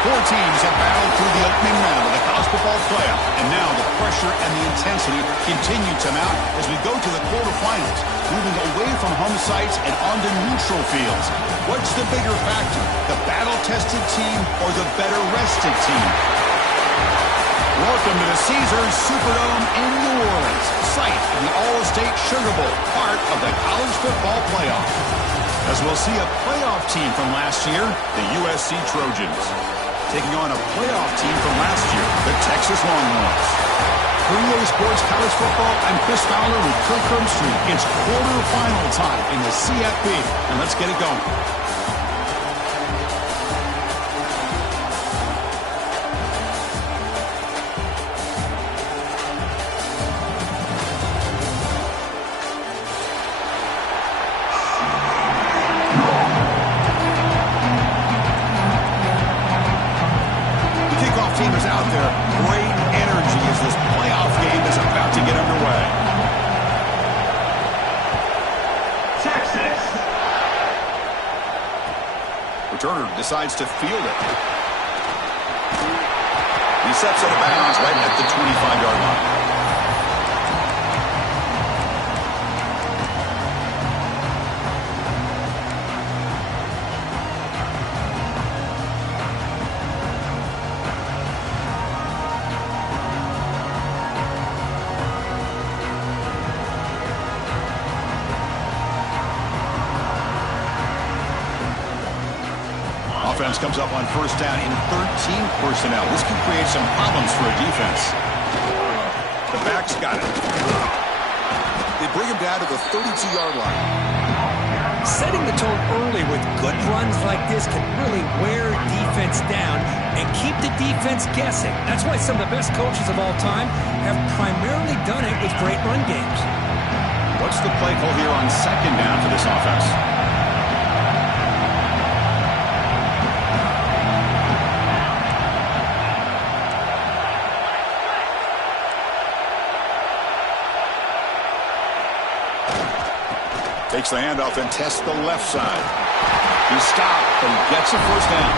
Four teams have battled through the opening round of the college football playoff, and now the pressure and the intensity continue to mount as we go to the quarterfinals, moving away from home sites and onto neutral fields. What's the bigger factor, the battle-tested team or the better-rested team? Welcome to the Caesars Superdome in New Orleans, site of the All-State Sugar Bowl, part of the college football playoff. As we'll see a playoff team from last year, the USC Trojans, taking on a playoff team from last year, the Texas Longhorns. For EA Sports College Football, I'm Chris Fowler with Kirk Herbstreit. It's quarterfinal time in the CFB, and let's get it going. Decides to field it. He steps out of bounds right at the 25-yard line. Offense comes up on first down in 13 personnel. This can create some problems for a defense. The back's got it. They bring him down to the 32-yard line. Setting the tone early with good runs like this can really wear defense down and keep the defense guessing. That's why some of the best coaches of all time have primarily done it with great run games. What's the play call here on second down for this offense? Takes the handoff and tests the left side. He stopped, but he gets a first down.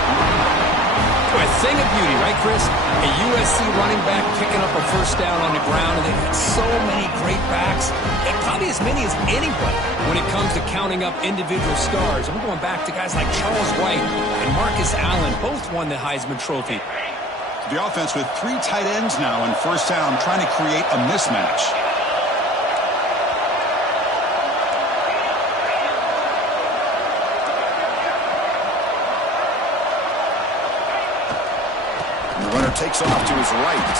A thing of beauty, right, Chris? A USC running back picking up a first down on the ground, and they've got so many great backs, and probably as many as anybody when it comes to counting up individual stars. I'm going back to guys like Charles White and Marcus Allen, both won the Heisman Trophy. The offense with three tight ends now on first down, trying to create a mismatch. Takes off to his right.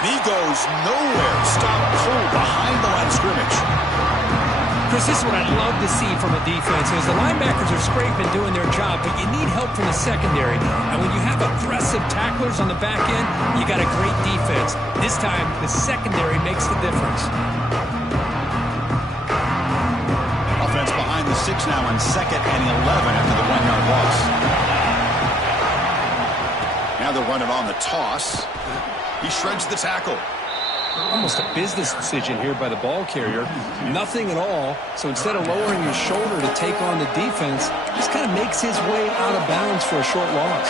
And he goes nowhere. Stopped cold behind the line of scrimmage. Chris, this is what I'd love to see from a defense is the linebackers are scraping doing their job, but you need help from the secondary. And when you have aggressive tacklers on the back end, you got a great defense. This time, the secondary makes the difference. Offense behind the 6 now on 2nd and 11 after the 1-yard loss. Now they're running on the toss. He shreds the tackle. Almost a business decision here by the ball carrier. Nothing at all. So instead of lowering his shoulder to take on the defense, just kind of makes his way out of bounds for a short loss.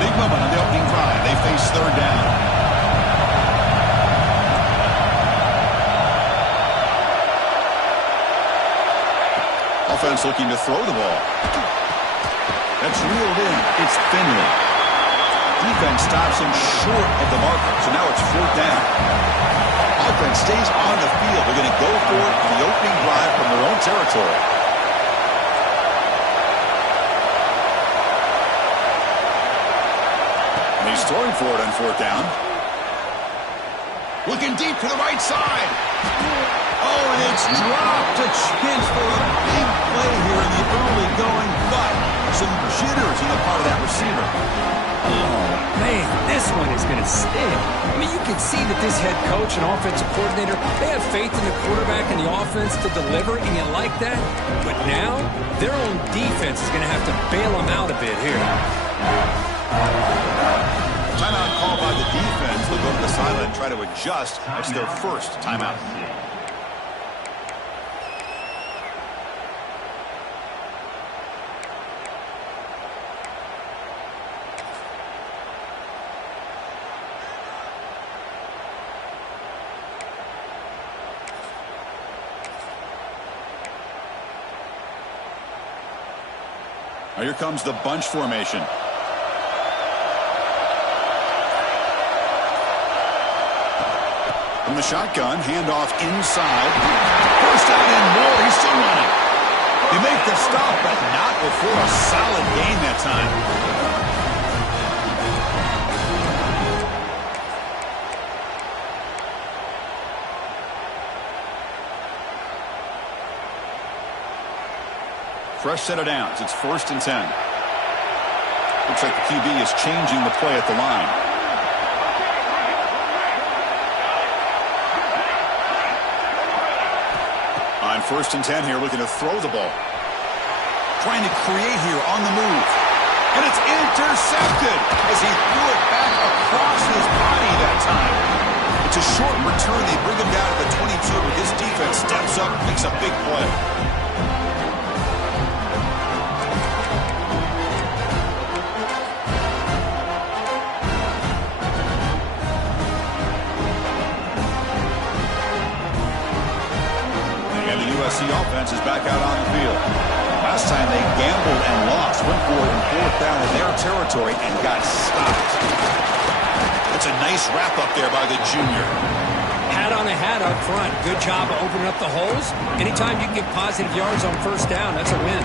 Big moment on the opening drive. They face third down. Offense looking to throw the ball. That's reeled in. It's Finley. Defense stops him short of the marker, so now it's fourth down. Offense stays on the field. They're going to go for it for the opening drive from their own territory. And he's throwing for it on fourth down. Looking deep to the right side. Oh, and it's dropped. A chance for a big play here in the early going, but some jitters on the part of that receiver. Oh, man, this one is going to sting. I mean, you can see that this head coach and offensive coordinator, they have faith in the quarterback and the offense to deliver, and you like that. But now, their own defense is going to have to bail them out a bit here. Timeout called by the defense. They'll go to the sideline and try to adjust. That's their first timeout. Now here comes the bunch formation. From the shotgun, handoff inside. First down and more. He's still running. They make the stop, but not before a solid gain that time. Fresh set of downs. It's 1st and 10. Looks like the QB is changing the play at the line. On 1st and 10 here, looking to throw the ball. Trying to create here on the move. And it's intercepted as he threw it back across his body that time. It's a short return. They bring him down to the 22, but his defense steps up, makes a big play. USC offense is back out on the field. Last time they gambled and lost, went for it in 4th down in their territory and got stopped. It's a nice wrap up there by the junior. Hat on a hat up front. Good job of opening up the holes. Anytime you can get positive yards on 1st down, that's a win.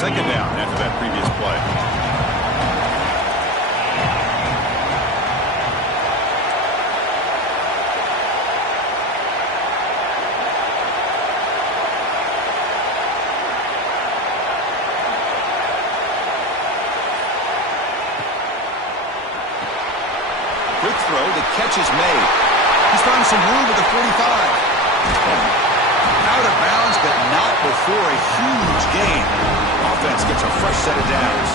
Second down after that previous play. Quick throw. The catch is made. He's found some room at the 45. Out of bounds, but not before a huge gain. Offense gets a fresh set of downs.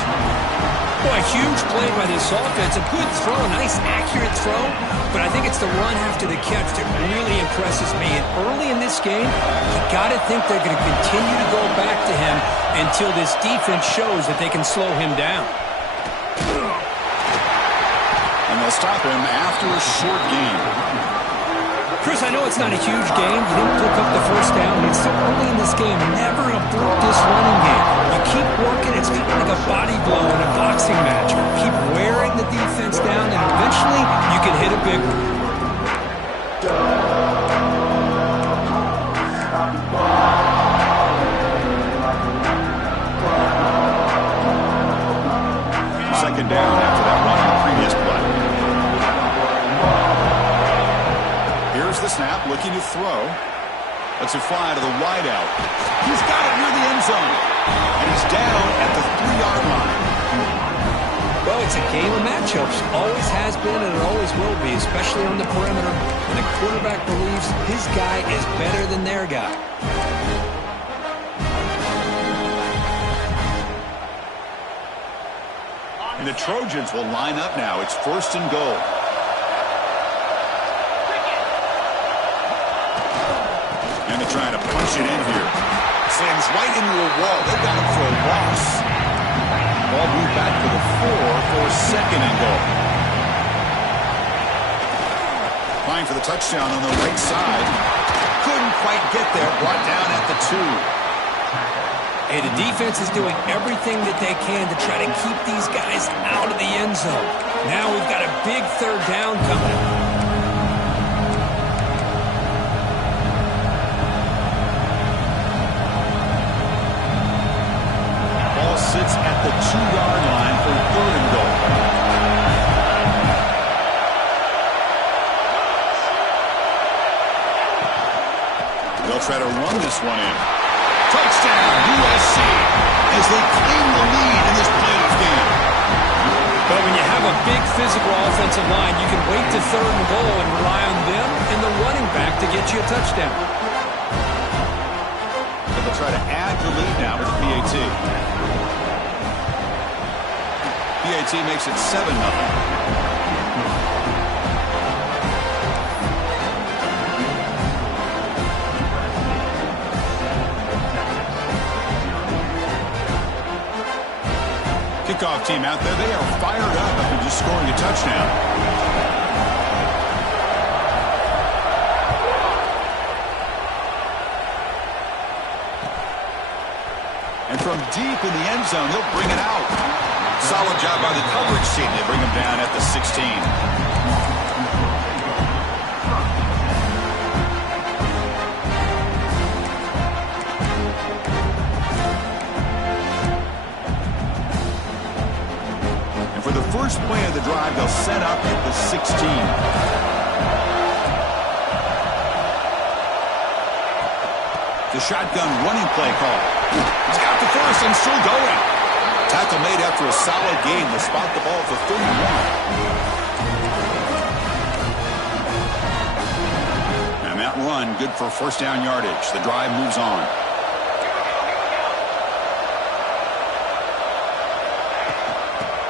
Boy, a huge play by this offense. A good throw, a nice accurate throw. But I think it's the run after the catch that really impresses me. And early in this game, you got to think they're going to continue to go back to him until this defense shows that they can slow him down. And they'll stop him after a short gain. Chris, I know it's not a huge game. You didn't pick up the 1st down. It's so early in this game. Never abort this running game. You keep working. It's kind of like a body blow in a boxing match. Keep wearing the defense down, and eventually you can hit a big one. Second down after that run on the previous play. Here's the snap, looking to throw. Lets it fly to the wideout. He's got it near the end zone. And he's down at the 3-yard line. Well, it's a game of matchups. Always has been and it always will be, especially on the perimeter. When the quarterback believes his guy is better than their guy. And the Trojans will line up now. It's 1st and goal. And they're trying to punch it in here. Slams right into a wall. They've got him for a loss. Ball moved back to the 4 for 2nd and goal. Trying for the touchdown on the right side. Couldn't quite get there. Brought down at the 2. Hey, the defense is doing everything that they can to try to keep these guys out of the end zone. Now we've got a big 3rd down coming. Ball sits at the 2-yard line for 3rd and goal. They'll try to run this one in. Touchdown, USC, as they claim the lead in this playoff game. But when you have a big physical offensive line, you can wait to 3rd and goal and rely on them and the running back to get you a touchdown. And they'll try to add the lead now with the PAT. PAT makes it 7-0. kickoff team out there, they are fired up after just scoring a touchdown. And from deep in the end zone, he'll bring it out. Solid job by the coverage team. They bring him down at the 16. For the first play of the drive, they'll set up at the 16. The shotgun running play call. He's got the first and still going. Tackle made after a solid gain. They spot the ball for 31. And that run, good for first down yardage. The drive moves on.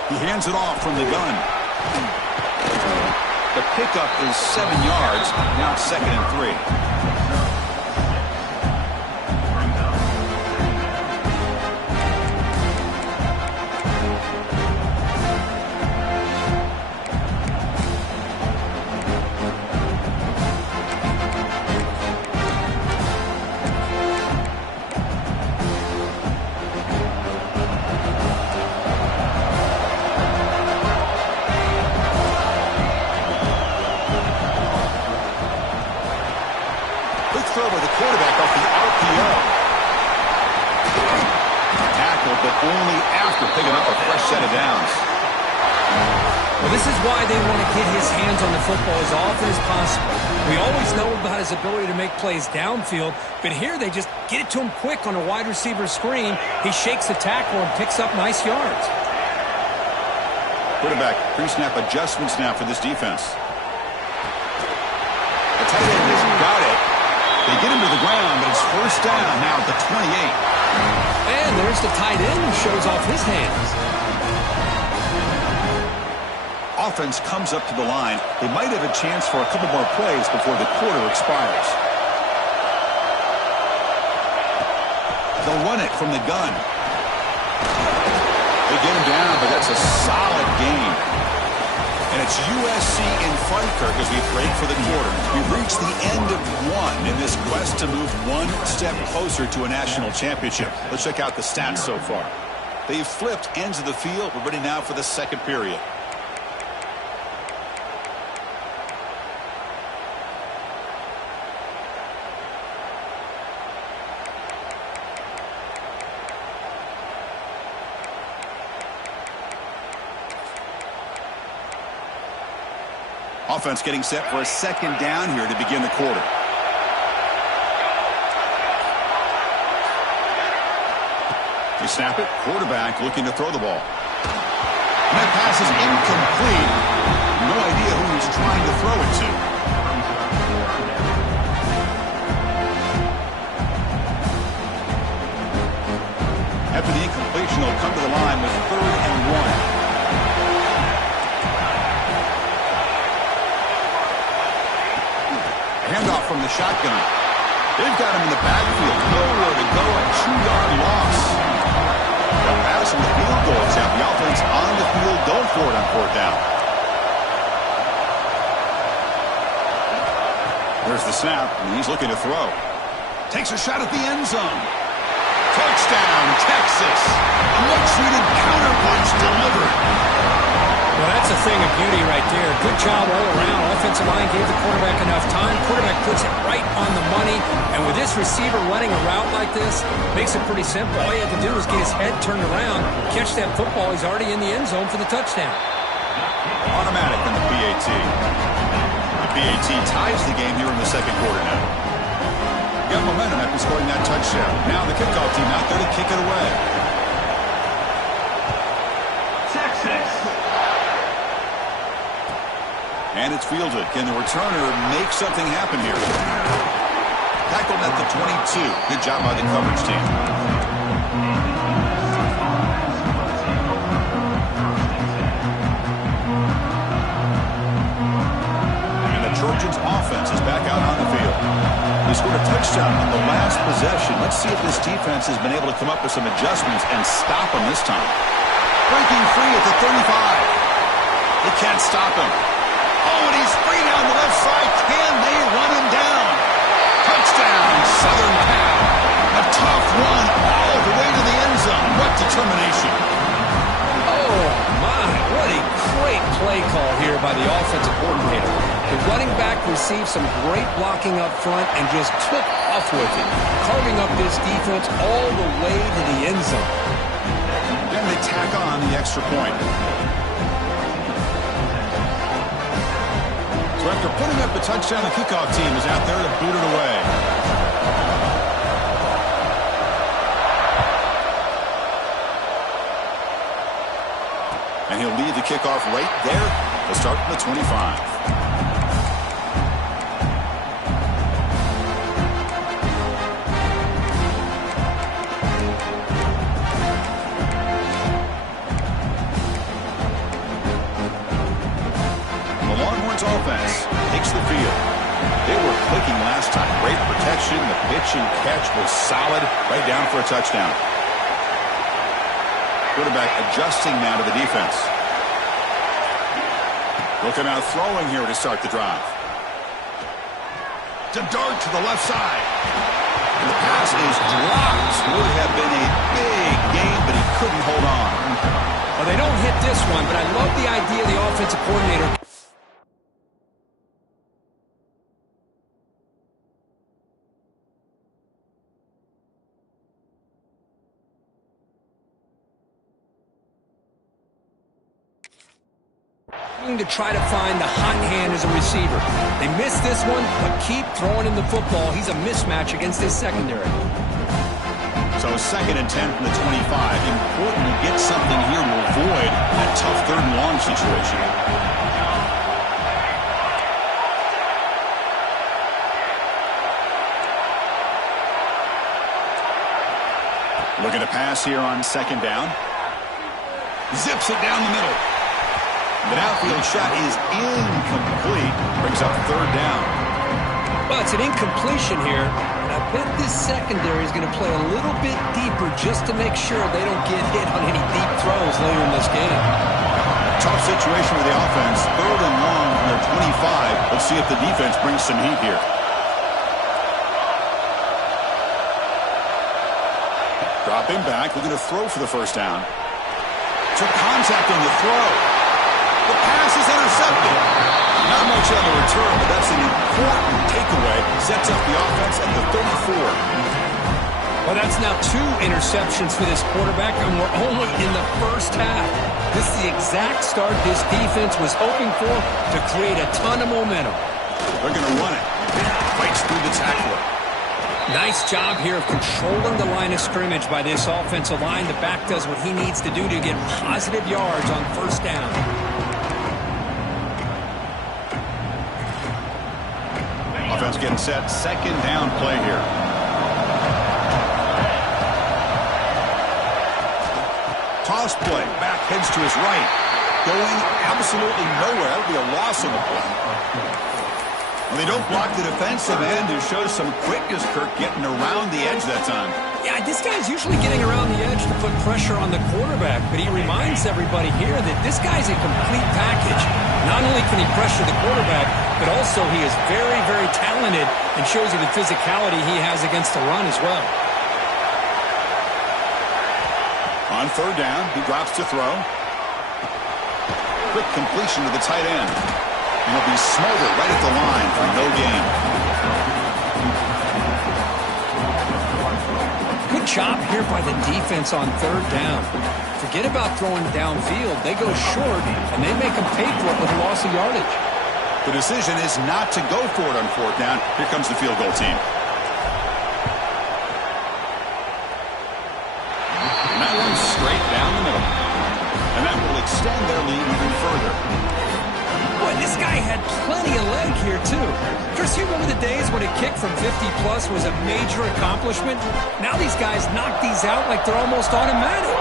He hands it off from the gun. The pickup is 7 yards. Now it's 2nd and 3. Throw by the quarterback off the RPO. Tackled, but only after picking up a fresh set of downs. Well, this is why they want to get his hands on the football as often as possible. We always know about his ability to make plays downfield, but here they just get it to him quick on a wide receiver screen. He shakes the tackle and picks up nice yards. Quarterback pre-snap adjustments now for this defense. The tight end has got it. They get him to the ground, but it's first down now at the 28. And there's the tight end who shows off his hands. Offense comes up to the line. They might have a chance for a couple more plays before the quarter expires. They'll run it from the gun. They get him down, but that's a solid gain. And it's USC in front, Kirk, as we break for the quarter. We've reached the end of one in this quest to move one step closer to a national championship. Let's check out the stats so far. They've flipped ends of the field. We're ready now for the second period. Offense getting set for a second down here to begin the quarter. They snap it. Quarterback looking to throw the ball. And that pass is incomplete. No idea who he's trying to throw it to. After the incompletion, they'll come to the line with 3rd and 1. Handoff from the shotgun. They've got him in the backfield. Nowhere to go. A 2-yard loss. A pass in the field goal attempt. The offense on the field going for it on 4th down. There's the snap, and he's looking to throw. Takes a shot at the end zone. Touchdown, Texas. A much-needed counterpunch delivered. Well, that's a thing of beauty right there. Good job all around. Offensive line gave the quarterback enough time. Quarterback puts it right on the money. And with this receiver running a route like this, makes it pretty simple. All he had to do was get his head turned around, catch that football. He's already in the end zone for the touchdown. Automatic in the PAT. The PAT ties the game here in the second quarter now. Got momentum after scoring that touchdown. Now the kickoff team out there to kick it away. And it's fielded. Can the returner make something happen here? Tackled at the 22. Good job by the coverage team. And the Trojans offense is back out on the field. They scored a touchdown on the last possession. Let's see if this defense has been able to come up with some adjustments and stop them this time. Breaking free at the 35. They can't stop him. Oh, and he's free down the left side. Can they run him down? Touchdown, Southern Cal. A tough run all the way to the end zone. What determination. Oh, my. What a great play call here by the offensive coordinator. The running back received some great blocking up front and just took off with it, carving up this defense all the way to the end zone. And they tack on the extra point. So after putting up the touchdown, the kickoff team is out there to boot it away. And he'll lead the kickoff right there to start from the 25. The Longhorns offense takes the field. They were clicking last time. Great protection. The pitch and catch was solid right down for a touchdown. Quarterback adjusting now to the defense. Looking out throwing here to start the drive. To dart to the left side. And the pass is dropped. Would have been a big game, but he couldn't hold on. Well, they don't hit this one, but I love the idea of the offensive coordinator. To try to find the hot hand as a receiver. They missed this one, but keep throwing him the football. He's a mismatch against his secondary. So 2nd and 10 from the 25. Important to get something here to avoid that tough 3rd and long situation. Looking to pass here on 2nd down. Zips it down the middle. The outfield shot is incomplete. Brings up 3rd down. Well, it's an incompletion here. And I bet this secondary is going to play a little bit deeper just to make sure they don't get hit on any deep throws later in this game. Tough situation with the offense. 3rd and long from their 25. Let's see if the defense brings some heat here. Dropping back. Looking to throw for the 1st down. Took contact on the throw. The pass is intercepted. Not much on the return, but that's an important takeaway. Sets up the offense at the 34. Well, that's now 2 interceptions for this quarterback, and we're only in the 1st half. This is the exact start this defense was hoping for to create a ton of momentum. They're going to run it. Fights through the tackler. Nice job here of controlling the line of scrimmage by this offensive line. The back does what he needs to do to get positive yards on 1st down. Offense getting set. 2nd down play here. Toss play. Back heads to his right. Going absolutely nowhere. That would be a loss on the play. Well, they don't block the defensive end, who shows some quickness, Kirk, getting around the edge that time. Yeah, this guy's usually getting around the edge to put pressure on the quarterback, but he reminds everybody here that this guy's a complete package. Not only can he pressure the quarterback, but also he is very, very talented and shows you the physicality he has against the run as well. On 3rd down, he drops to throw. Quick completion to the tight end. And he'll be smothered right at the line for no gain. Good job here by the defense on 3rd down. Forget about throwing downfield. They go short, and they make them pay for it with a loss of yardage. The decision is not to go for it on 4th down. Here comes the field goal team. And that one's straight down the middle. And that will extend their lead even further. Boy, this guy had plenty of leg here, too. Chris, you remember the days when a kick from 50-plus was a major accomplishment? Now these guys knock these out like they're almost automatic.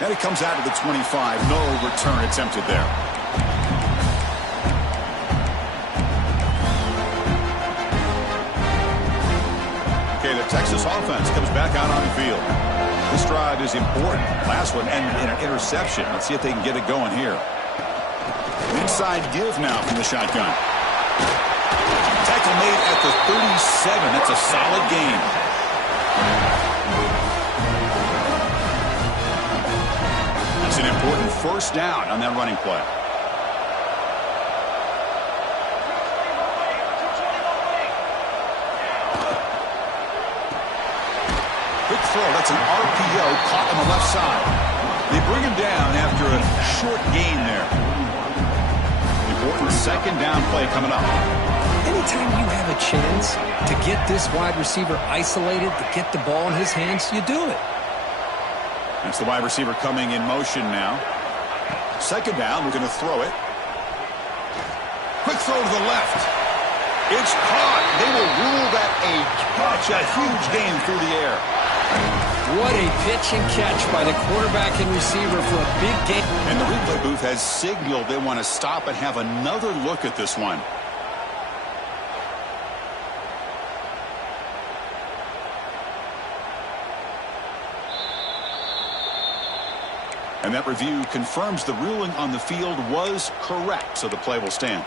And he comes out of the 25. No return attempted there. Okay, the Texas offense comes back out on the field. This drive is important. Last one ended in an interception. Let's see if they can get it going here. Inside give now from the shotgun. Tackle made at the 37. That's a solid gain. That's an important first down on that running play. Quick throw. That's an RPO caught on the left side. They bring him down after a short gain there. Important second down play coming up. Anytime you have a chance to get this wide receiver isolated, to get the ball in his hands, you do it. That's the wide receiver coming in motion now. Second down, we're going to throw it. Quick throw to the left. It's caught. They will rule that a catch, a huge gain through the air. What a pitch and catch by the quarterback and receiver for a big gain. And the replay booth has signaled they want to stop and have another look at this one. And that review confirms the ruling on the field was correct, so the play will stand.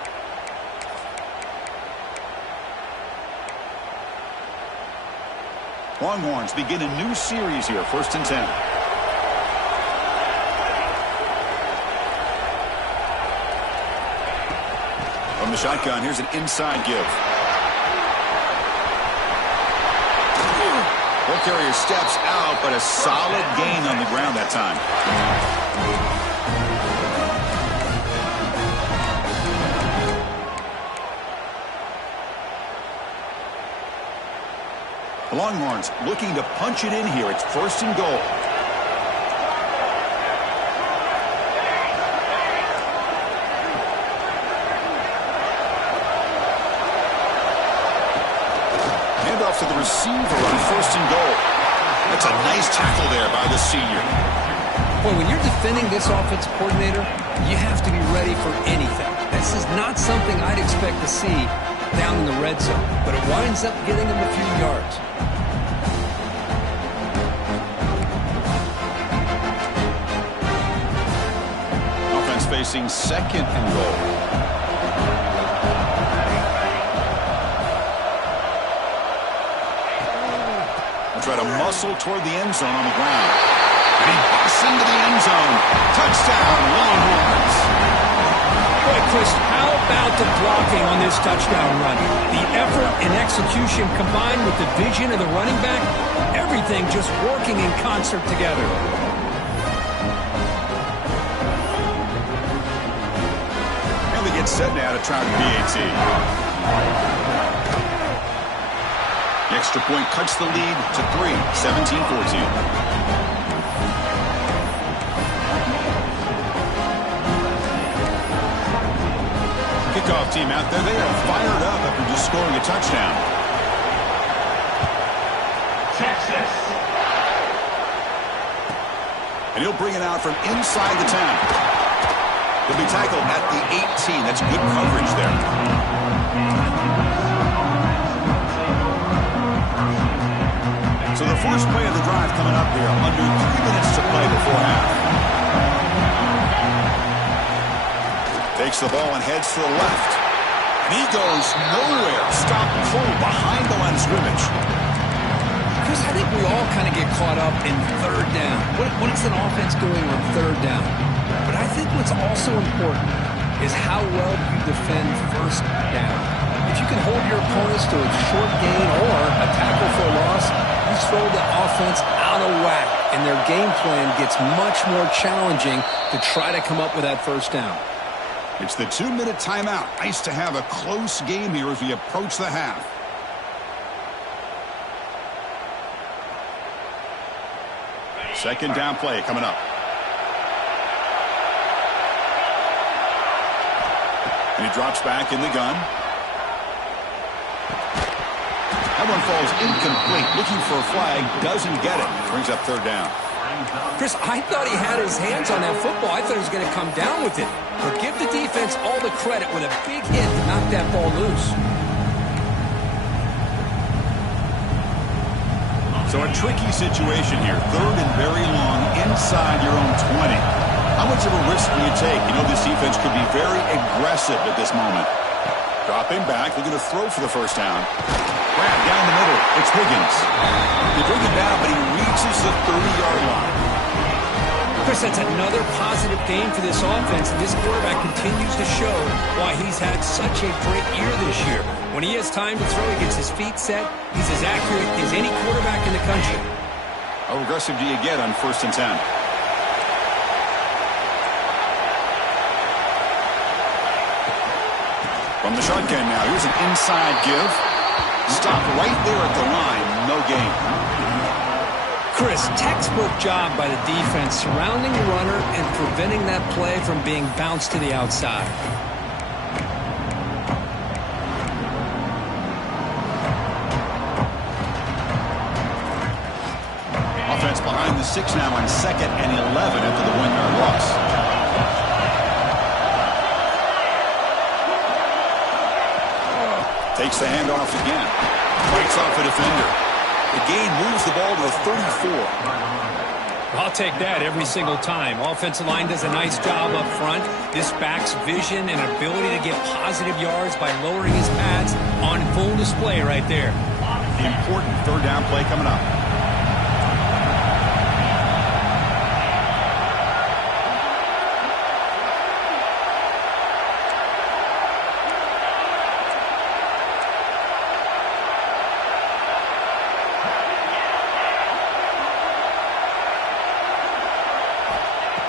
Longhorns begin a new series here, 1st and 10. From the shotgun, here's an inside give. Ball carrier steps out, but a solid gain on the ground that time. The Longhorns looking to punch it in here. It's 1st and goal. Handoff to the receiver on 1st and goal. That's a nice tackle there by the senior. Boy, when you're defending this offensive coordinator, you have to be ready for anything. This is not something I'd expect to see down in the red zone, but it winds up getting him a few yards. Offense facing 2nd and goal. We'll try to muscle toward the end zone on the ground. And he busts into the end zone. Touchdown, Longhorns. Boy, Chris, how about the blocking on this touchdown run? The effort and execution combined with the vision of the running back, everything just working in concert together. And we get set now to try the PAT. The extra point cuts the lead to 3, 17-14. Kickoff team out there. They are fired up after just scoring a touchdown. Texas. And he'll bring it out from inside the 10. He'll be tackled at the 18. That's good coverage there. So the first play of the drive coming up here. Under 3 minutes to play before half. Takes the ball and heads to the left. And he goes nowhere. Stop cold behind the line of scrimmage. Chris, I think we all kind of get caught up in 3rd down. What is an offense doing on 3rd down? But I think what's also important is how well you defend 1st down. If you can hold your opponents to a short gain or a tackle for a loss, you throw the offense out of whack, and their game plan gets much more challenging to try to come up with that 1st down. It's the 2-minute timeout. Nice to have a close game here as we approach the half. Second down play coming up. And he drops back in the gun. That one falls incomplete. Looking for a flag. Doesn't get it. Brings up 3rd down. Chris, I thought he had his hands on that football. I thought he was going to come down with it. But give the defense all the credit with a big hit to knock that ball loose. So a tricky situation here. Third and very long inside your own 20. How much of a risk do you take? You know this defense could be very aggressive at this moment. Dropping back, looking to throw for the first down. Grab down the middle. It's Higgins. They bring him down, but he reaches the 30-yard line. Chris, that's another positive game for this offense, and this quarterback continues to show why he's had such a great year this year. When he has time to throw, he gets his feet set. He's as accurate as any quarterback in the country. How aggressive do you get on 1st and 10? From the shotgun now, here's an inside give. Stop right there at the line, no gain. Chris, textbook job by the defense surrounding the runner and preventing that play from being bounced to the outside. Offense behind the 6 now on 2nd and 11 after the 1-yard loss. Takes the handoff again. Fights off a defender. The gain moves the ball to the 34. I'll take that every single time. Offensive line does a nice job up front. This back's vision and ability to get positive yards by lowering his pads on full display right there. The important 3rd down play coming up.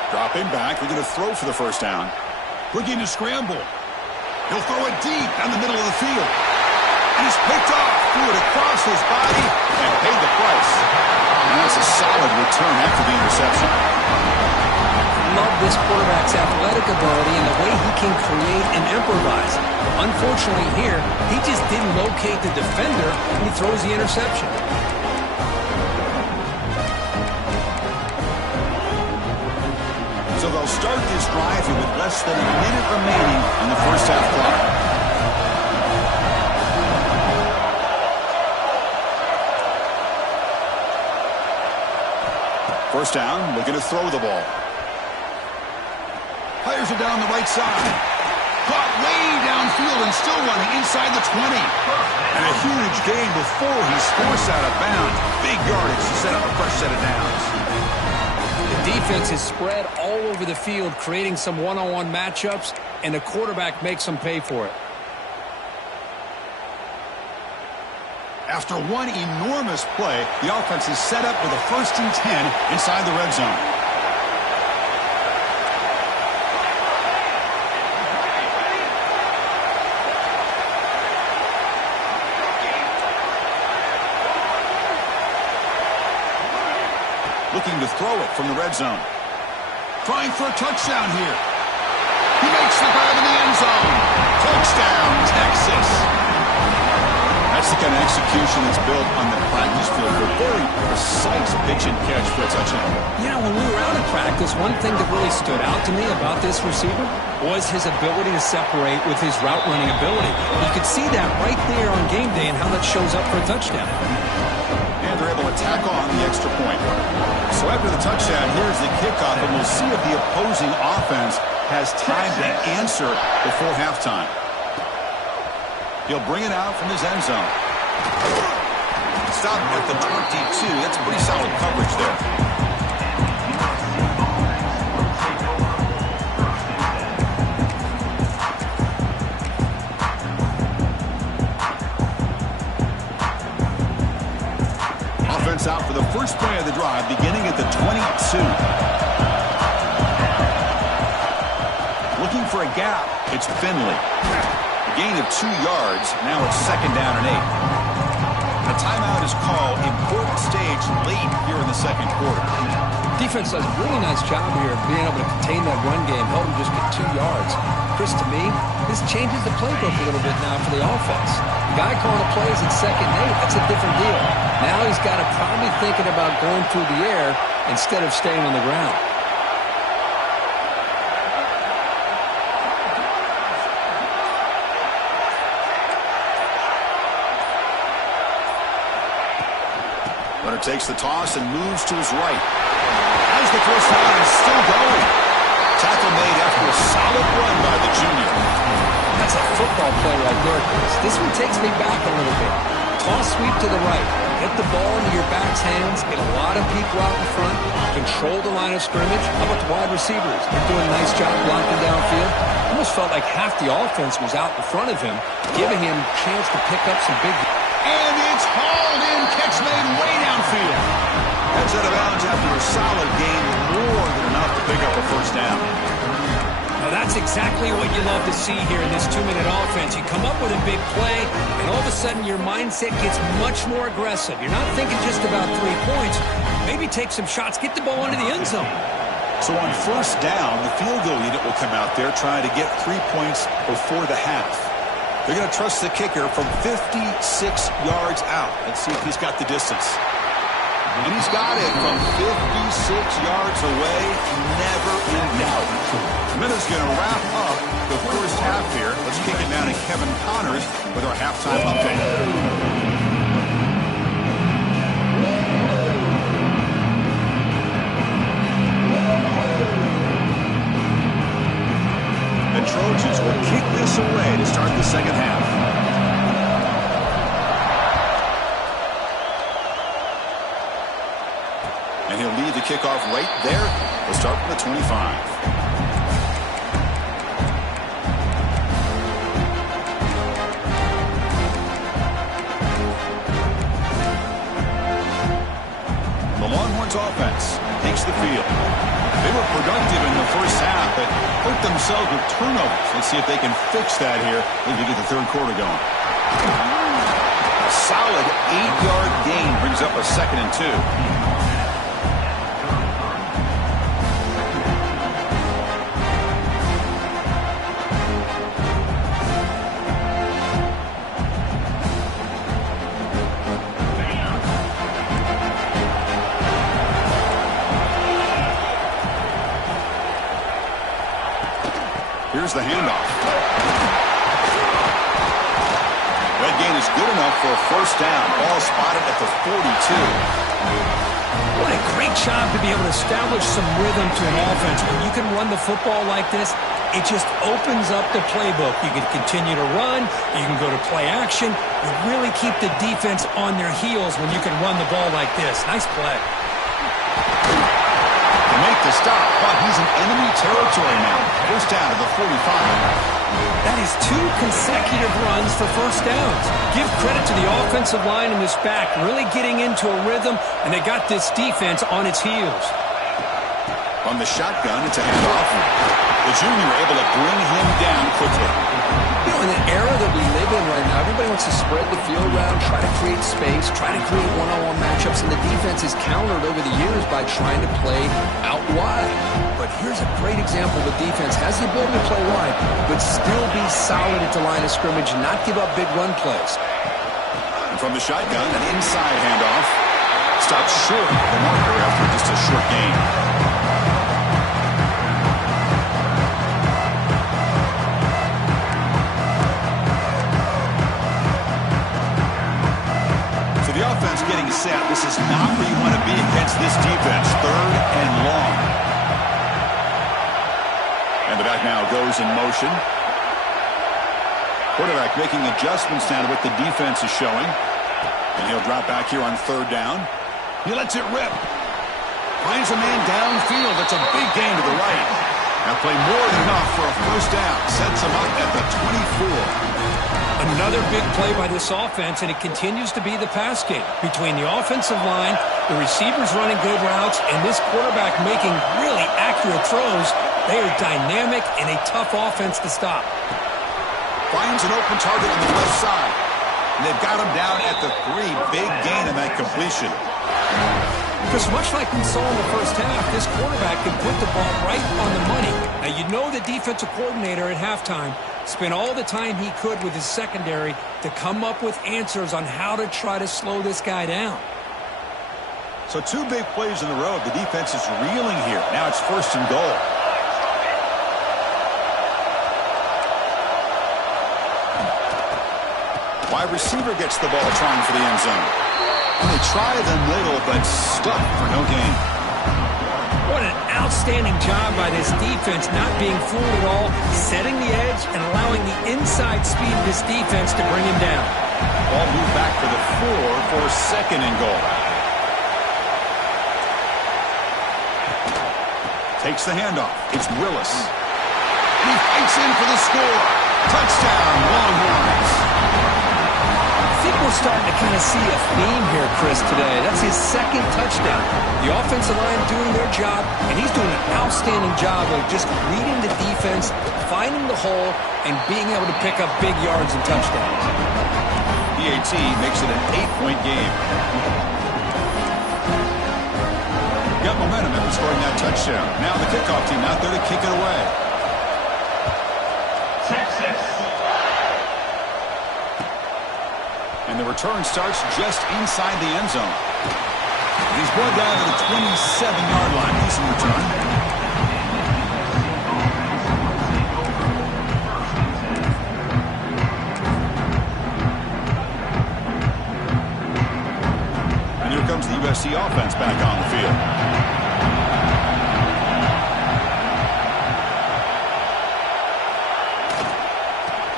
Dropping back, we're going to throw for the first down. Looking to scramble. He'll throw it deep down the middle of the field. And he's picked off, threw it across his body, and paid the price. And that's a solid return after the interception. Love this quarterback's athletic ability and the way he can create and improvise. Unfortunately here, he just didn't locate the defender and he throws the interception. So they'll start this drive here with less than a minute remaining on the first half clock. First down, looking to throw the ball. Fires it down the right side. Caught way downfield and still running inside the 20. And a huge gain before he's forced out of bounds. Big yardage to set up a fresh set of downs. The defense is spread all over the field, creating some one-on-one matchups, and the quarterback makes them pay for it. After one enormous play, the offense is set up with a 1st and 10 inside the red zone. Looking to throw it from the red zone. Trying for a touchdown here. He makes the grab in the end zone. Touchdown, Texas. That's the kind of execution that's built on the practice field for very precise pitch and catch for a touchdown. You know, when we were out of practice, one thing that really stood out to me about this receiver was his ability to separate with his route running ability. You could see that right there on game day and how that shows up for a touchdown. And they're able to tackle on the extra point. So after the touchdown, here's the kickoff, and we'll see if the opposing offense has time to answer before halftime. He'll bring it out from his end zone. Stop at the 22. That's pretty solid coverage there. Out for the first play of the drive, beginning at the 22. Looking for a gap, it's Finley. A gain of 2 yards, now it's 2nd down and 8. A timeout is called, important stage late here in the 2nd quarter. Defense does a really nice job here of being able to contain that run game, help him just get 2 yards. Chris, to me, this changes the playbook a little bit now for the offense. The guy calling the plays at 2nd and 8, that's a different deal. Now he's got to probably thinking about going through the air instead of staying on the ground. Runner takes the toss and moves to his right. As the first down is still going. Tackle made after a solid run by the junior. That's a football play right there, Chris. This one takes me back a little bit. Toss sweep to the right. Get the ball into your back's hands. Get a lot of people out in front. Control the line of scrimmage. How about the wide receivers? They're doing a nice job blocking downfield. Almost felt like half the offense was out in front of him, giving him a chance to pick up some big... And it's hauled in. Catch made way downfield. Heads out of bounds after a solid gain. More than enough to pick up a first down. Now that's exactly what you love to see here in this 2-minute offense. You come up with a big play, and all of a sudden your mindset gets much more aggressive. You're not thinking just about 3 points. Maybe take some shots, get the ball into the end zone. So on first down, the field goal unit will come out there trying to get 3 points before the half. They're going to trust the kicker from 56 yards out. Let's see if he's got the distance. And he's got it from 56 yards away. Never in doubt. Minutes going to wrap up the first half here. Let's kick it down to Kevin Connors with our halftime update. The Trojans will kick this away to start the second half. And he'll lead the kickoff right there. We'll start from the 25. The Longhorns offense takes the field. They were productive in the first half, but hurt themselves with turnovers. Let's see if they can fix that here as we get the third quarter going. A solid 8-yard gain brings up a 2nd and 2. Here's the handoff. That gain is good enough for a first down. Ball spotted at the 42. What a great job to be able to establish some rhythm to an offense. When you can run the football like this, it just opens up the playbook. You can continue to run. You can go to play action. You really keep the defense on their heels when you can run the ball like this. Nice play. Make the stop, but he's in enemy territory now. First down to the 45. That is 2 consecutive runs for first downs. Give credit to the offensive line in this back, really getting into a rhythm, and they got this defense on its heels. On the shotgun, it's a handoff. The junior able to bring him down quickly. You know, in the era that we live in right now, everybody wants to spread the field around, try to create space, try to create one-on-one matchups, and the defense is countered over the years by trying to play out wide. But here's a great example. The defense has the ability to play wide, but still be solid at the line of scrimmage and not give up big run plays. And from the shotgun, an inside handoff. Stopped short of the marker after just a short gain. The offense getting set. This is not where you want to be against this defense. 3rd and long. And the back now goes in motion. Quarterback making adjustments now to what the defense is showing. And he'll drop back here on 3rd down. He lets it rip. Finds a man downfield. That's a big gain to the right. That play more than enough for a first down. Sets him up at the 24. Another big play by this offense, and it continues to be the pass game. Between the offensive line, the receivers running good routes, and this quarterback making really accurate throws, they are dynamic and a tough offense to stop. Finds an open target on the left side. And they've got him down at the 3. Big gain in that completion. Because much like we saw in the first half, this quarterback can put the ball right on the money. Now, you know the defensive coordinator at halftime spent all the time he could with his secondary to come up with answers on how to try to slow this guy down. So 2 big plays in a row. The defense is reeling here. Now it's 1st and goal. Wide receiver gets the ball trying for the end zone. And they try the middle, but stuck for no gain. What an outstanding job by this defense, not being fooled at all, setting the edge and allowing the inside speed of this defense to bring him down. Ball moved back to the 4 for second and goal. Takes the handoff. It's Willis. And he fights in for the score. Touchdown, Longhorns. I think we're starting to kind of see a theme here, Chris, today. That's his second touchdown. The offensive line doing their job, and he's doing an outstanding job of just reading the defense, finding the hole, and being able to pick up big yards and touchdowns. PAT makes it an 8-point game. Got momentum after scoring that touchdown. Now the kickoff team out there to kick it away. Texas. And the return starts just inside the end zone. He's brought down to the 27-yard line. Decent return. And here comes the USC offense back on the field.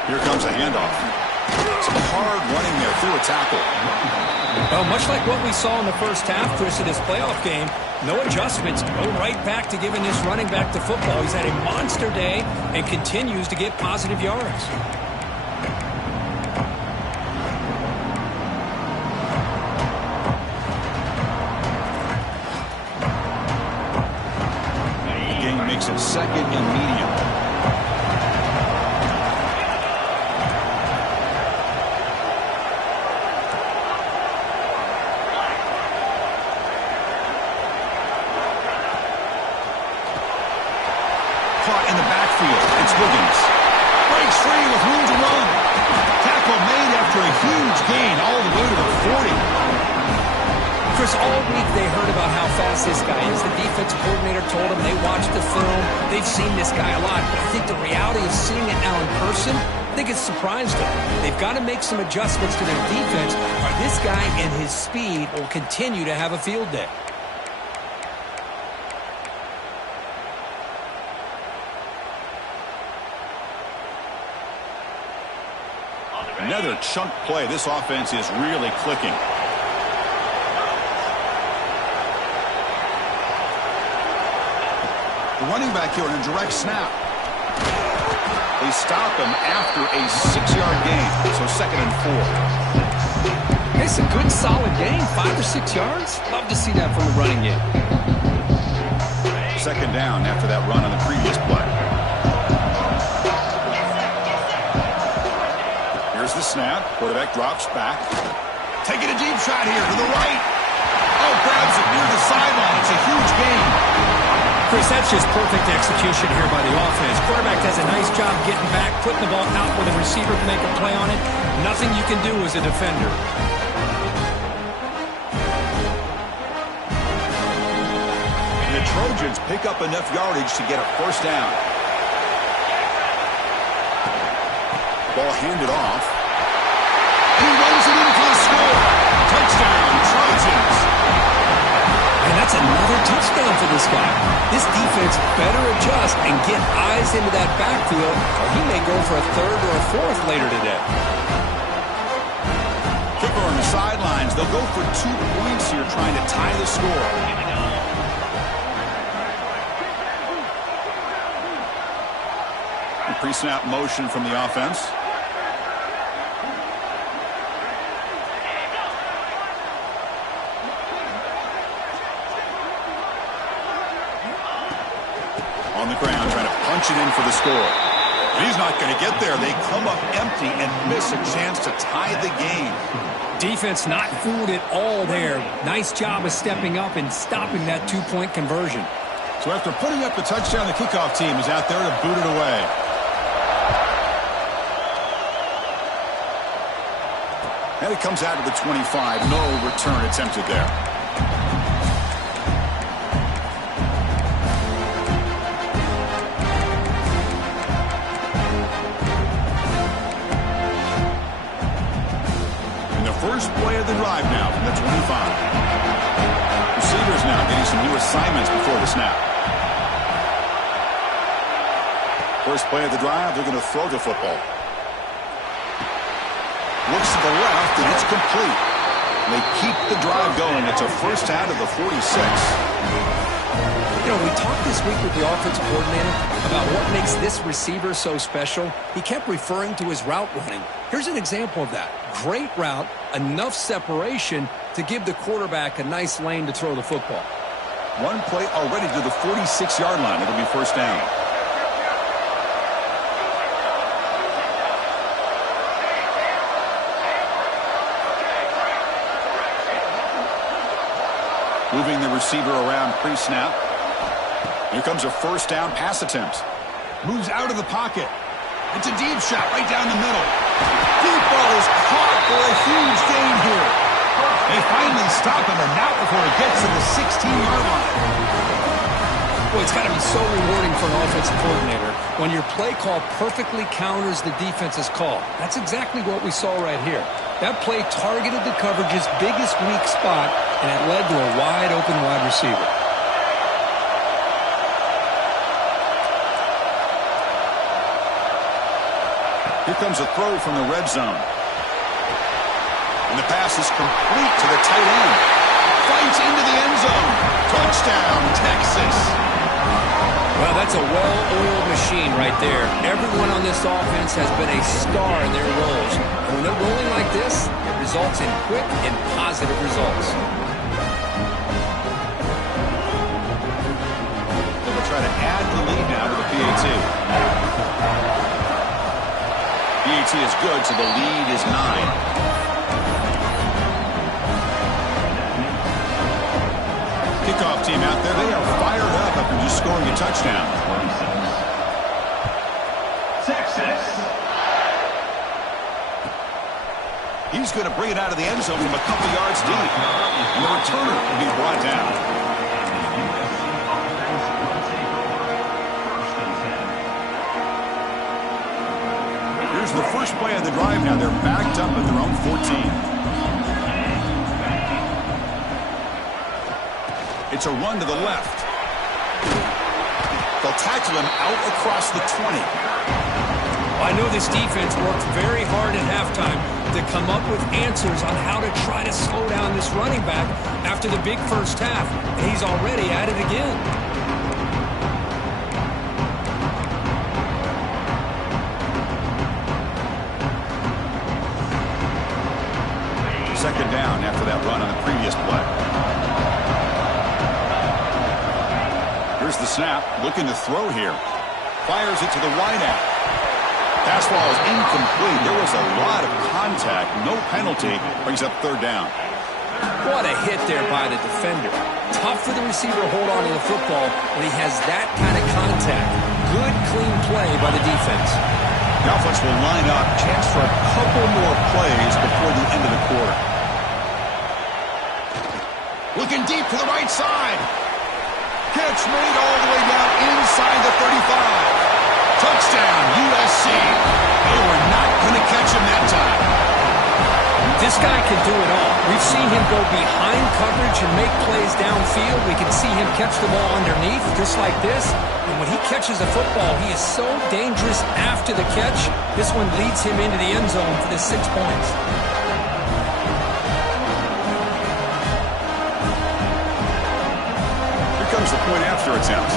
Here comes a handoff. Some hard running there through a tackle. Well, much like what we saw in the first half, Chris, in this playoff game, no adjustments. Go right back to giving this running back the football. He's had a monster day and continues to get positive yards. The game makes it second and medium. In the backfield, it's Wiggins. Breaks free with room to run. Tackle made after a huge gain all the way to the 40. Chris, all week they heard about how fast this guy is. The defense coordinator told them they watched the film. They've seen this guy a lot. But I think the reality of seeing it now in person, I think it's surprised them. They've got to make some adjustments to their defense, or this guy and his speed will continue to have a field day. Another chunk play. This offense is really clicking. The running back here in a direct snap. They stop him after a 6-yard gain. So second and 4. It's a good, solid game. 5 or 6 yards. Love to see that from the running game. Second down after that run on the previous play. The snap. Quarterback drops back. Taking a deep shot here to the right. Oh, grabs it near the sideline. It's a huge gain. Chris, that's just perfect execution here by the offense. Quarterback does a nice job getting back, putting the ball out where the receiver can make a play on it. Nothing you can do as a defender. And the Trojans pick up enough yardage to get a first down. Ball handed off. He runs it in for the score. Touchdown, Trojans. And that's another touchdown for this guy. This defense better adjust and get eyes into that backfield, or he may go for a third or a fourth later today. Kicker on the sidelines. They'll go for 2 points here, trying to tie the score. Pre-snap motion from the offense. On the ground, trying to punch it in for the score. And he's not going to get there. They come up empty and miss a chance to tie the game. Defense not fooled at all there. Nice job of stepping up and stopping that 2-point conversion. So after putting up the touchdown, the kickoff team is out there to boot it away. And it comes out to the 25. No return attempted there. first play of the drive now from the 25. Receivers now getting some new assignments before the snap. First play of the drive, they're going to throw the football. Looks to the left, and it's complete. They keep the drive going. It's a first out of the 46. You know, we talked this week with the offensive coordinator about what makes this receiver so special. He kept referring to his route running. Here's an example of that. Great route, enough separation to give the quarterback a nice lane to throw the football. One play already to the 46-yard line. It'll be first down. Moving the receiver around pre-snap. Here comes a first down pass attempt. Moves out of the pocket. It's a deep shot right down the middle. Deep ball is caught for a huge gain here. They finally stop him, and not before it gets to the 16-yard line. Well, it's got to be so rewarding for an offensive coordinator when your play call perfectly counters the defense's call. That's exactly what we saw right here. That play targeted the coverage's biggest weak spot, and it led to a wide-open wide receiver. Here comes a throw from the red zone. And the pass is complete to the tight end. Fights into the end zone. Touchdown, Texas. Well, that's a well-oiled machine right there. Everyone on this offense has been a star in their roles. And when they're rolling like this, it results in quick and positive results. They'll try to add the lead now to the PAT. PAT is good, so the lead is 9. Kickoff team out there, they are fired up after just scoring a touchdown. Texas. He's going to bring it out of the end zone from a couple yards deep. And the returner will be brought down. Here's the first play of the drive now. They're backed up at their own 14. It's a run to the left. They'll tackle him out across the 20. I know this defense worked very hard at halftime to come up with answers on how to try to slow down this running back after the big first half. And he's already at it again. Second down after that run on the previous play. Here's the snap, looking to throw here. Fires it to the wideout. Pass ball is incomplete. There was a lot of contact. No penalty. Brings up third down. What a hit there by the defender. Tough for the receiver to hold on to the football when he has that kind of contact. Good, clean play by the defense. The offense will line up. Chance for a couple more plays before the end of the quarter. Looking deep to the right side. Catch made all the way down inside the 35. Touchdown, USC. They were not going to catch him that time. This guy can do it all. We've seen him go behind coverage and make plays downfield. We can see him catch the ball underneath, just like this. And when he catches a football, he is so dangerous after the catch. This one leads him into the end zone for the 6 points. Here comes the point after attempt.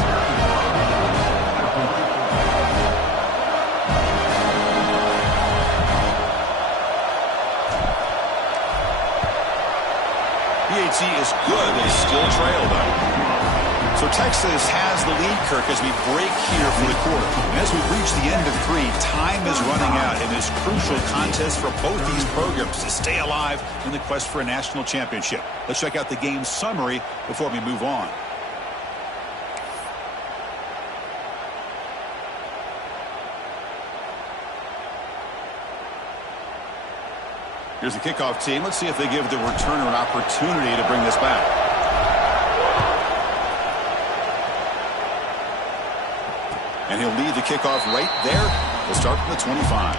PAT is good. They still trail, though. So Texas has the lead, Kirk, as we break here for the quarter. And as we reach the end of 3, time is running out in this crucial contest for both these programs to stay alive in the quest for a national championship. Let's check out the game summary before we move on. Here's the kickoff team. Let's see if they give the returner an opportunity to bring this back. And he'll lead the kickoff right there. We'll start from the 25.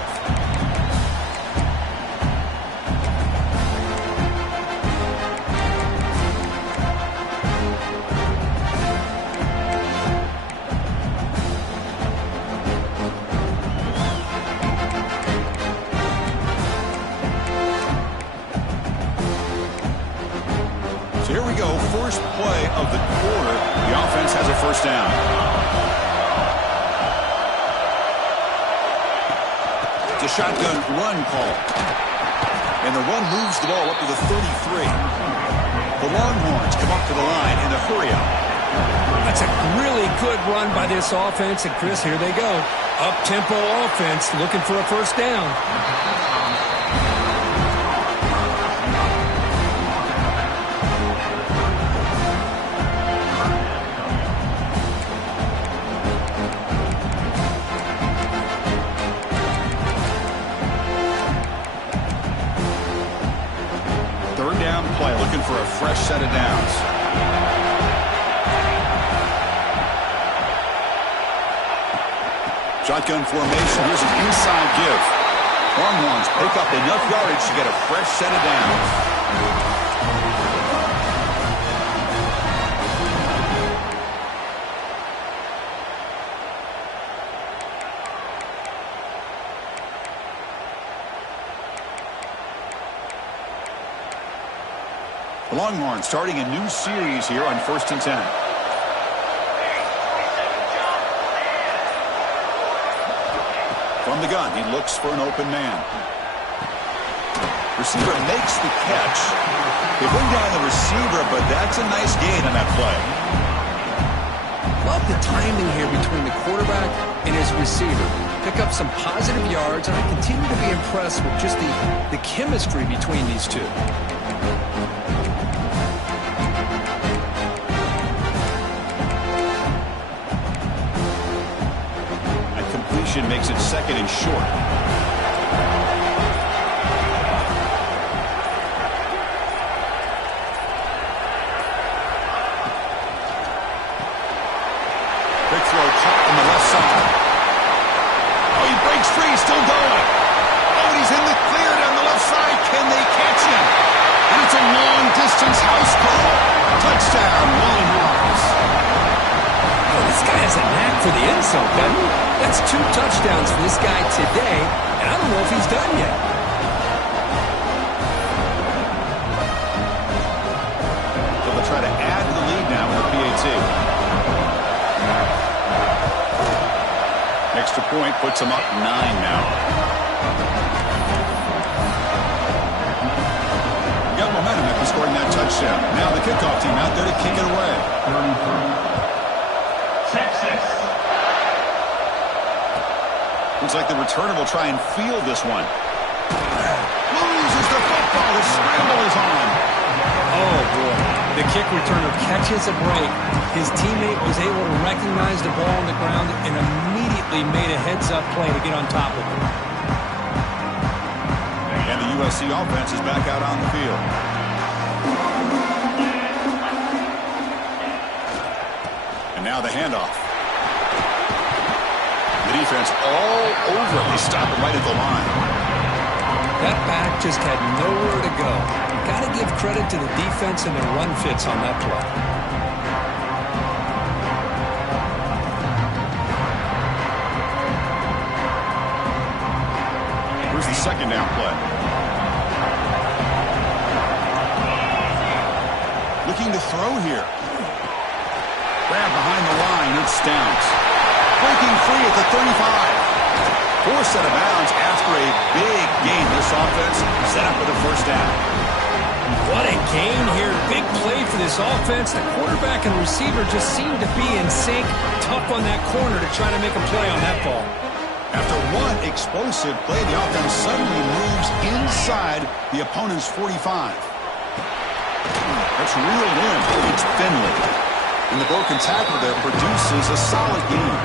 Here we go, first play of the quarter. The offense has a first down. The shotgun run call. And the run moves the ball up to the 33. The Longhorns come up to the line in the hurry-up. That's a really good run by this offense. And, Chris, here they go. Up-tempo offense looking for a first down. Third down play, looking for a fresh set of downs. Shotgun formation. Here's an inside give. Longhorns pick up enough yardage to get a fresh set of downs. The Longhorns starting a new series here on 1st and 10. From the gun, he looks for an open man. Receiver makes the catch. They bring down the receiver, but that's a nice gain on that play. Love the timing here between the quarterback and his receiver. Pick up some positive yards, and I continue to be impressed with just the chemistry between these two. Makes it second and short. Quick throw caught on the left side. Oh, he breaks free, still going. Oh, and he's in the clear down the left side. Can they catch him? And it's a long-distance house call. Touchdown, Longhorns. This guy has a knack for the end zone, doesn't he? That's 2 touchdowns for this guy today, and I don't know if he's done yet. So they'll try to add to the lead now with a PAT. Extra point puts them up 9 now. Got momentum after scoring that touchdown. Now the kickoff team out there to kick it away. Texas. Looks like the returner will try and field this one. Loses the football. The scramble is on. Oh, boy. The kick returner catches a break. His teammate was able to recognize the ball on the ground and immediately made a heads-up play to get on top of it. And the USC offense is back out on the field. And now the handoff. The defense all over it. They stop it right at the line. That back just had nowhere to go. Got to give credit to the defense and their run fits on that play. Here's the second down play. Looking to throw here. Grab behind the line. It's Downs. Breaking free at the 35. Forced out of bounds after a big gain. This offense set up with a first down. What a gain here. Big play for this offense. The quarterback and receiver just seem to be in sync. Tough on that corner to try to make a play on that ball. After one explosive play, the offense suddenly moves inside the opponent's 45. That's reeled in. It's Finley. And the broken tackle there produces a solid gain.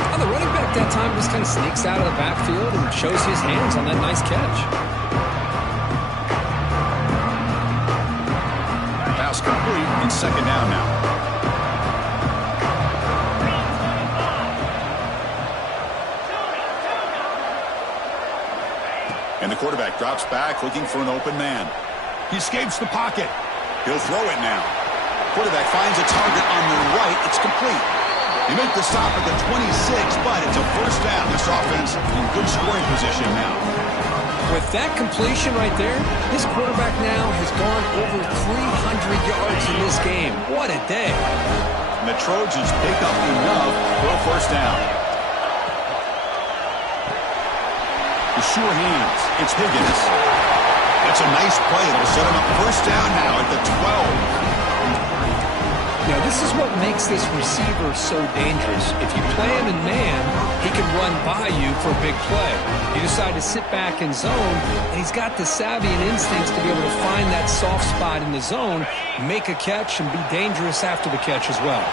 Well, the running back that time just kind of sneaks out of the backfield and shows his hands on that nice catch. Pass complete and second down now. And the quarterback drops back looking for an open man. He escapes the pocket. He'll throw it now. Quarterback finds a target on the right. It's complete. He made the stop at the 26, but it's a first down. This offense in good scoring position now. With that completion right there, this quarterback now has gone over 300 yards in this game. What a day. And the Trojans pick up enough for a first down. The sure hands. It's Higgins. That's a nice play. It'll set him up first down now at the 12. Now, this is what makes this receiver so dangerous. If you play him in man, he can run by you for a big play. You decide to sit back in zone, and he's got the savvy and instincts to be able to find that soft spot in the zone, make a catch, and be dangerous after the catch as well.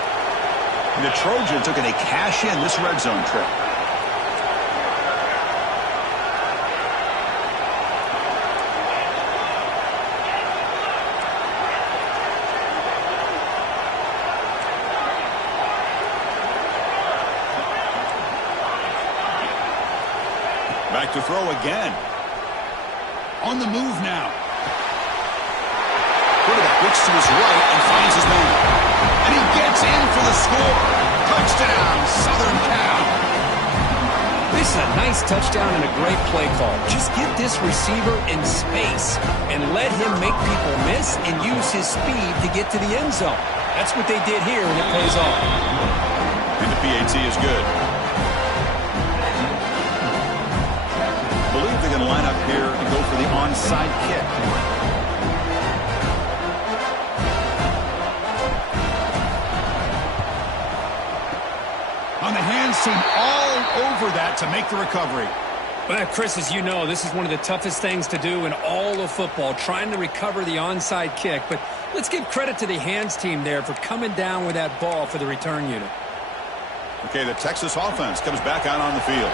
And the Trojans are going to cash in this red zone trip. Back to throw again. On the move now. Quarterback looks to his right and finds his man. And he gets in for the score. Touchdown, Southern Cal. This is a nice touchdown and a great play call. Just get this receiver in space and let him make people miss and use his speed to get to the end zone. That's what they did here, and it pays off. And the PAT is good. I believe they're going to line up here and go for the onside kick. On the hands team all over that to make the recovery. Well, Chris, as you know, this is one of the toughest things to do in all of football, trying to recover the onside kick. But let's give credit to the hands team there for coming down with that ball for the return unit. Okay, the Texas offense comes back out on the field.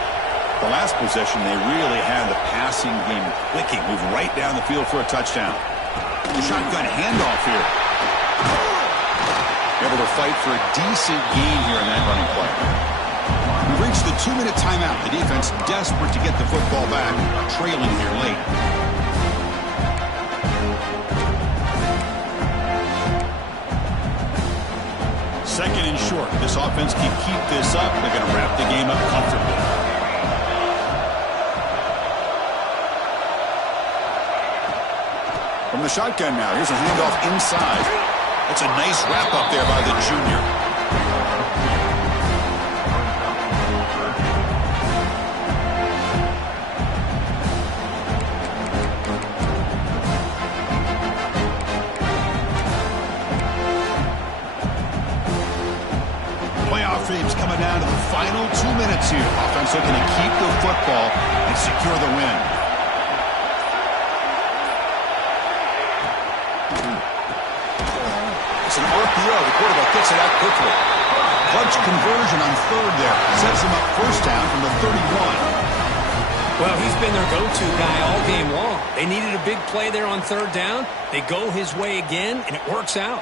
The last possession, they really had the passing game clicking, move right down the field for a touchdown. Shotgun handoff here. Able to fight for a decent gain here in that running play. We've reached the 2-minute timeout. The defense desperate to get the football back, trailing here late. Second and short. This offense can keep this up. They're going to wrap the game up comfortably. From the shotgun now, here's a handoff inside. That's a nice wrap up there by the junior. Playoff themes coming down to the final 2 minutes here. Offense looking to keep the football and secure the win. It's an RPO. The quarterback gets it out quickly. Clutch conversion on third there. Sets him up first down from the 31. Well, he's been their go-to guy all game long. They needed a big play there on third down. They go his way again, and it works out.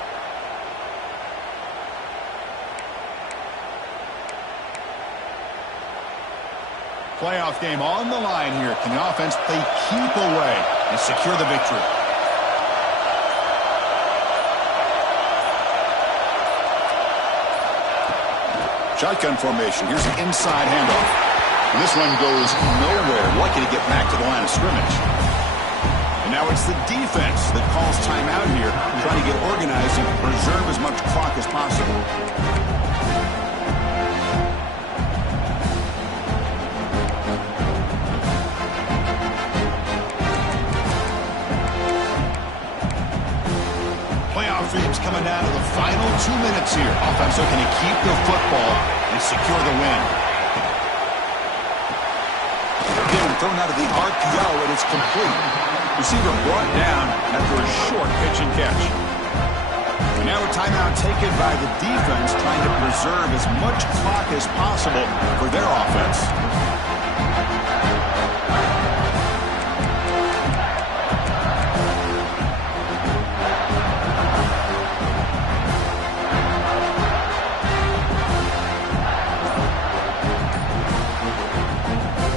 Playoff game on the line here. Can the offense play keep away and secure the victory? Shotgun formation. Here's an inside handoff. And this one goes nowhere. Lucky to get back to the line of scrimmage. And now it's the defense that calls timeout here, trying to get organized and preserve as much clock as possible. Themes coming down to the final 2 minutes here. Offense looking to keep the football and secure the win. Again, thrown out of the RPO, and it's complete. Receiver brought down after a short pitch and catch. And now a timeout taken by the defense, trying to preserve as much clock as possible for their offense.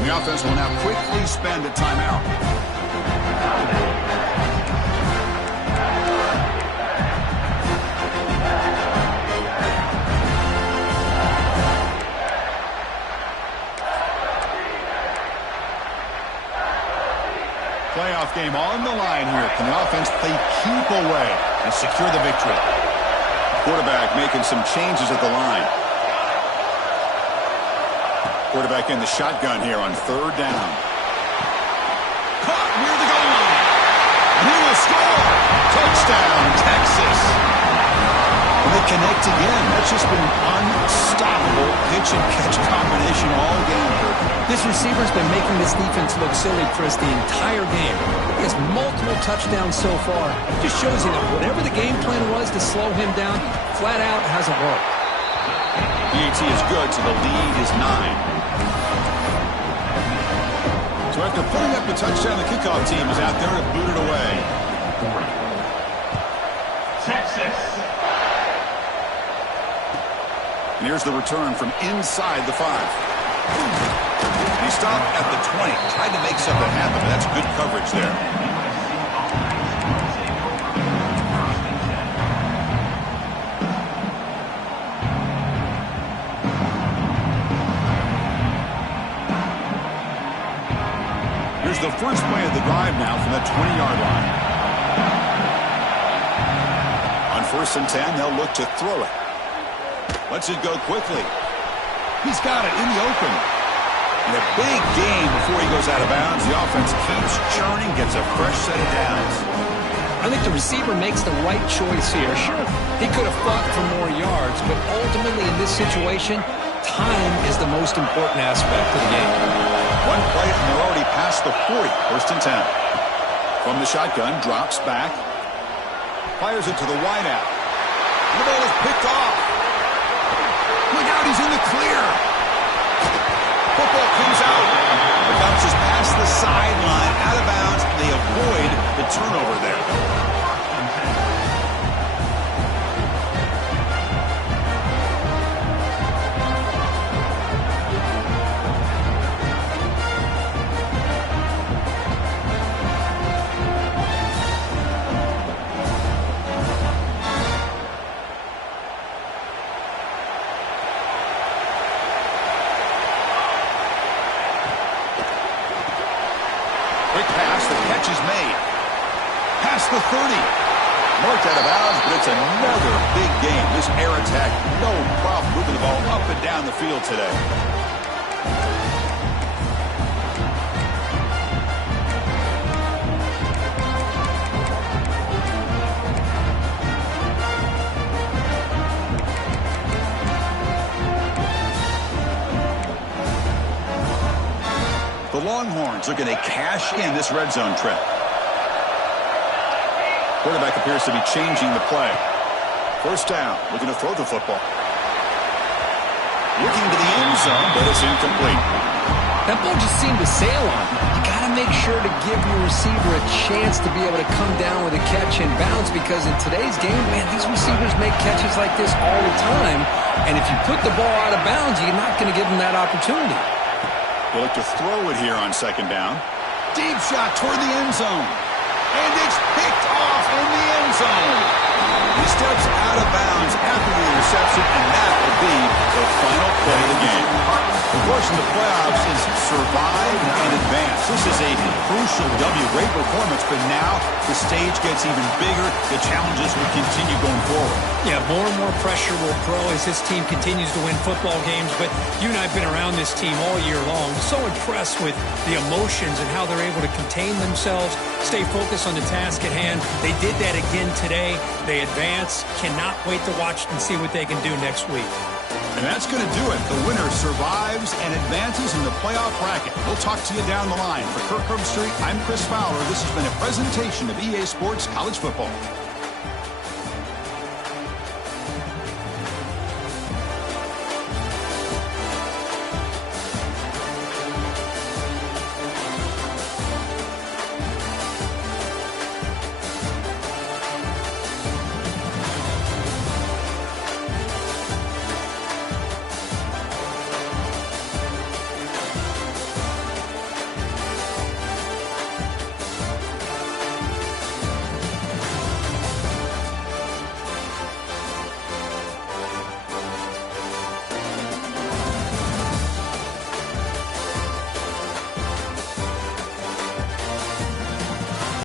The offense will now quickly spend a timeout. Playoff game on the line line here. Can the offense play keep away and secure the victory? Quarterback making some changes at the line. Quarterback in the shotgun here on third down. Caught near the goal line. And he will score. Touchdown, Texas. And they connect again. That's just been an unstoppable pitch-and-catch combination all game. This receiver's been making this defense look silly, Chris, the entire game. He has multiple touchdowns so far. Just shows you that whatever the game plan was to slow him down, flat out hasn't worked. PAT is good, so the lead is 9. So after putting up a touchdown, the kickoff team is out there to boot it away. Texas. And here's the return from inside the 5. He stopped at the 20. Tried to make something happen, but that's good coverage there. Here's the first play of the drive now from that 20-yard line. On 1st and 10, they'll look to throw it. Lets it go quickly. He's got it in the open. And a big gain before he goes out of bounds. The offense keeps churning, gets a fresh set of downs. I think the receiver makes the right choice here. Sure, he could have fought for more yards, but ultimately in this situation, time is the most important aspect of the game. One play, and they're already past the 40. 1st and 10. From the shotgun, drops back. Fires it to the wideout. And the ball is picked off. Look out, he's in the clear. Football comes out. It bounces past the sideline, out of bounds. They avoid the turnover there. Quick pass, the catch is made. Past the 30. Marked out of bounds, but it's another big game. This air attack, no problem moving the ball up and down the field today. The Longhorns looking to cash in this red zone trip. Quarterback appears to be changing the play. 1st down, looking to throw the football. Looking to the end zone, but it's incomplete. That ball just seemed to sail on. You got to make sure to give your receiver a chance to be able to come down with a catch and bounce, because in today's game, man, these receivers make catches like this all the time. And if you put the ball out of bounds, you're not going to give them that opportunity. They look to throw it here on 2nd down. Deep shot toward the end zone. And it's picked off in the end zone. He steps out of bounds after the interception, and that will be the final play of the game. The course in the playoffs is survive and advance. This is a crucial W. Great performance, but now the stage gets even bigger. The challenges will continue going forward. Yeah, more and more pressure will grow as this team continues to win football games. But you and I have been around this team all year long. So impressed with the emotions and how they're able to contain themselves, stay focused on the task at hand. They did that again today. They advance. Cannot wait to watch and see what they can do next week. And that's going to do it. The winner survives and advances in the playoff bracket. We'll talk to you down the line. For Kirk Herbstreit, I'm Chris Fowler. This has been a presentation of EA Sports College Football.